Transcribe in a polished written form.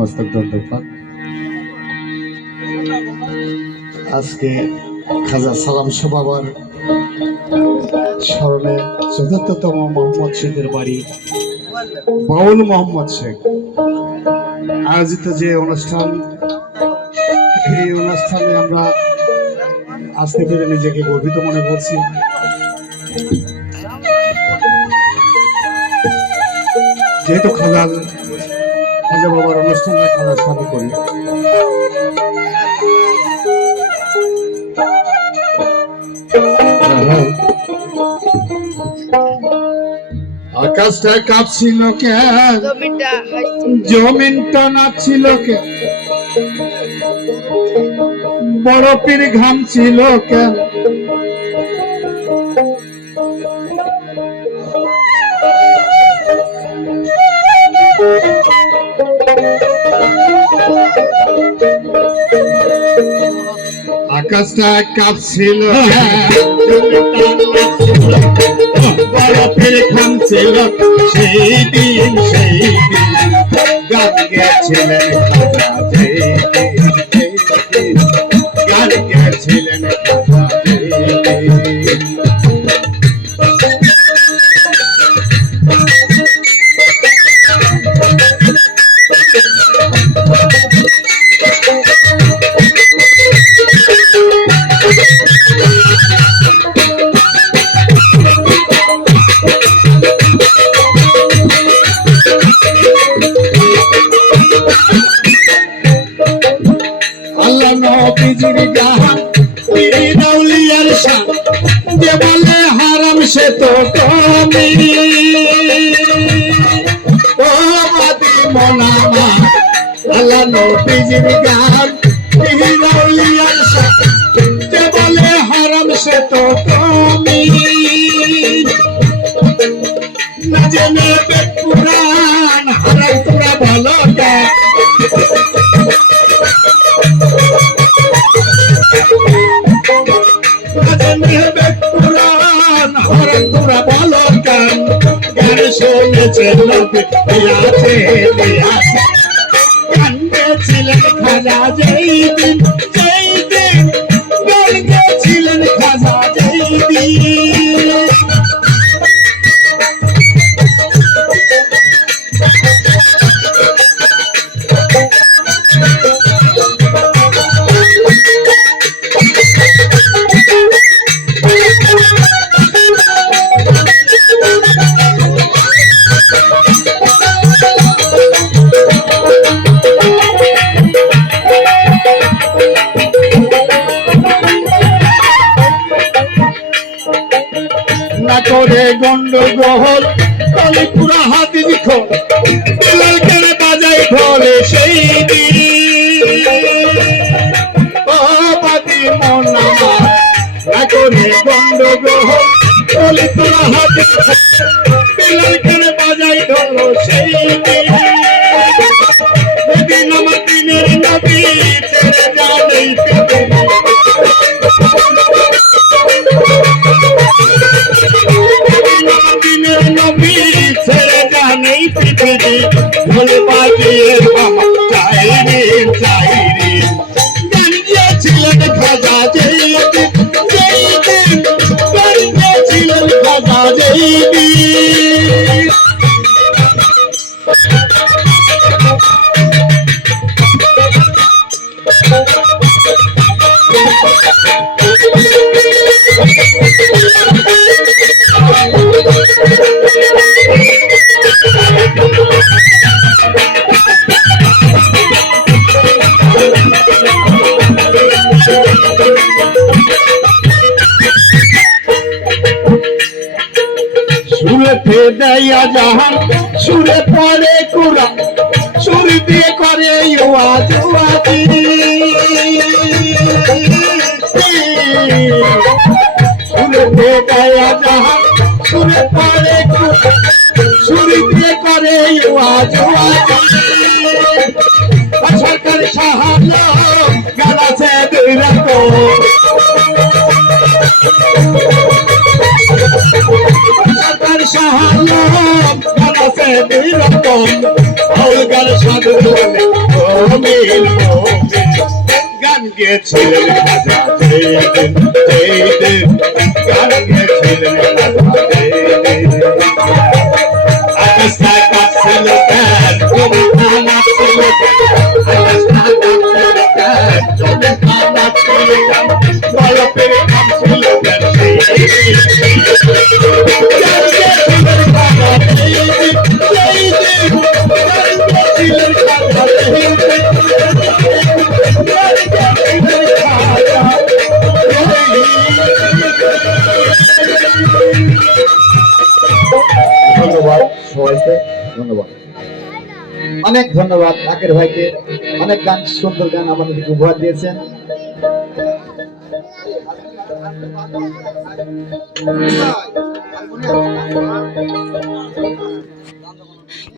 মস্তক ধন্যবাদ। আজকে খাজা সালাম শাহ বাবার স্মরণে ৪৪তম মোহাম্মদ শেখের বাড়ি বাউল মোহাম্মদ শেখ আয়োজিত যে অনুষ্ঠান, এই অনুষ্ঠানে আমরা আসতে পেরে নিজেকে গর্বিত মনে করছি। যেহেতু খাজা বাবার অনুষ্ঠানে খাজার সাথে করি, আকাশটা কাঁপছিল কেন, জমিনটা নাচছিল কেন, বরফের ঘাম ছিল কেন, আকাশটা কাঁপছিল বরফের ঘাম ছিল সেই দিন গান গেছিলেন গান গেছিলেন আল্লাহ নবীজির গান পীর আউলিয়ার শান, যে বলে হারাম সে তো কমি। ও মাদি মোনামা আল্লাহ নবীজির গান পীর আউলিয়ার শান, যে বলে হারাম সে তো কমি। না জেনে পুরাণ হারাম তোরা ভালো গান, পুরাণ হারাম তোরা ভালো গান। গান শুনেছে নবী আছে গান গেছিলেন খাজা যেই দিন গান গেছিলেন খাজা যেই দিন। না করে গন্ডগোল তলে পুরা হাতি খোল, লালকেরে বাজাই ঢোলে সেই দিন। ও বাদি মোনামা না করে গন্ডগোল তলে পুরা হাতি লালকেরে বাজাই ঢোল সেই দিন। যেদিন আমার দিনের নবী ছেড়ে যাবে ছেড়ে জানেই পৃথিবী ভুলে বাজিয়ে চাইরে চাইরে গান গিয়েছিলেন খাজা যেই দিন গান গিয়েছিলেন খাজা যেই দিন। সুরে দেয়া জাহান সুরে পড়ে কুরআন, সুর দিয়ে করে ওয়াজ সুরে দেয়া জাহান সুরে পড়ে কুরআন, সুর দিয়ে করে ওয়াজ সরকার সাহায্য গালাছে দুই রকম। সরকার সাহায্য গালাছে দুই রকম, গাল সাধু বলে মমিন গান গেয়েছিলেন খাজা জয়দিন জয়দিন গান গেয়েছিলেন খাজা জয়দিন আকাশটা কাঁপছিল কেন তুমি কাঁপছিল কেন আকাশটা কাঁপছিল কেন তুমি কাঁপছিল কেন গল্পের কাঁপছিল কেন ধন্যবাদ সবাইকে, ধন্যবাদ, অনেক ধন্যবাদ আকের ভাইকে। অনেক গান, সুন্দর গান আমাদেরকে উপহার দিয়েছেন।